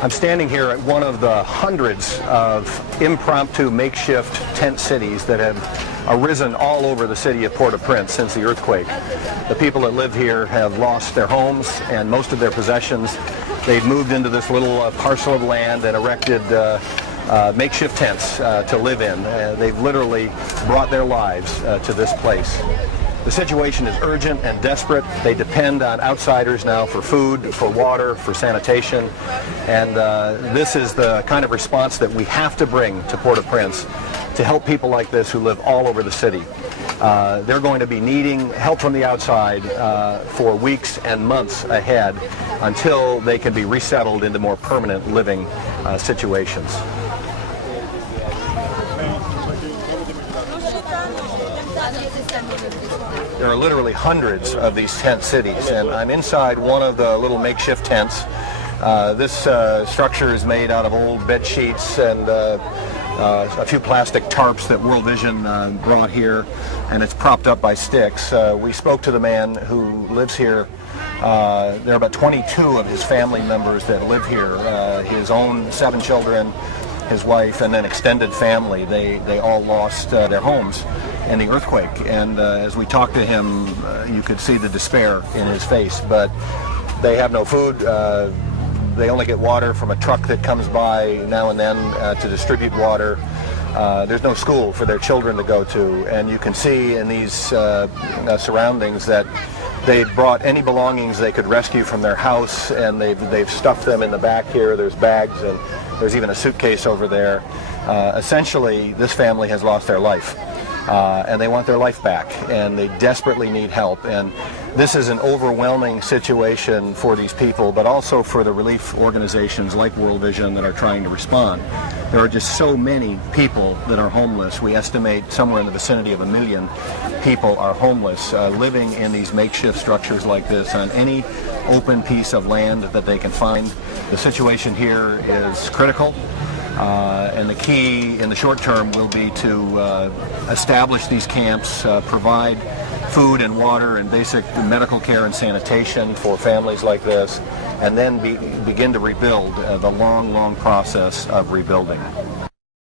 I'm standing here at one of the hundreds of impromptu makeshift tent cities that have arisen all over the city of Port-au-Prince since the earthquake. The people that live here have lost their homes and most of their possessions. They've moved into this little parcel of land and erected makeshift tents to live in. They've literally brought their lives to this place. The situation is urgent and desperate. They depend on outsiders now for food, for water, for sanitation, and this is the kind of response that we have to bring to Port-au-Prince to help people like this who live all over the city. They're going to be needing help from the outside for weeks and months ahead until they can be resettled into more permanent living situations. There are literally hundreds of these tent cities, and I'm inside one of the little makeshift tents. This structure is made out of old bed sheets and a few plastic tarps that World Vision brought here, and it's propped up by sticks. We spoke to the man who lives here. There are about 22 of his family members that live here, his own 7 children, his wife, and then extended family. They all lost their homes in the earthquake, and as we talked to him, you could see the despair in his face, but they have no food. They only get water from a truck that comes by now and then to distribute water. There's no school for their children to go to, and you can see in these surroundings that they've brought any belongings they could rescue from their house, and they've stuffed them in the back here. There's bags, and there's even a suitcase over there. Essentially, this family has lost their life. And they want their life back, and they desperately need help. And this is an overwhelming situation for these people, but also for the relief organizations like World Vision that are trying to respond. There are just so many people that are homeless. We estimate somewhere in the vicinity of 1 million people are homeless, living in these makeshift structures like this on any open piece of land that they can find. The situation here is critical. And the key in the short term will be to establish these camps, provide food and water and basic medical care and sanitation for families like this, and then begin to rebuild the long process of rebuilding.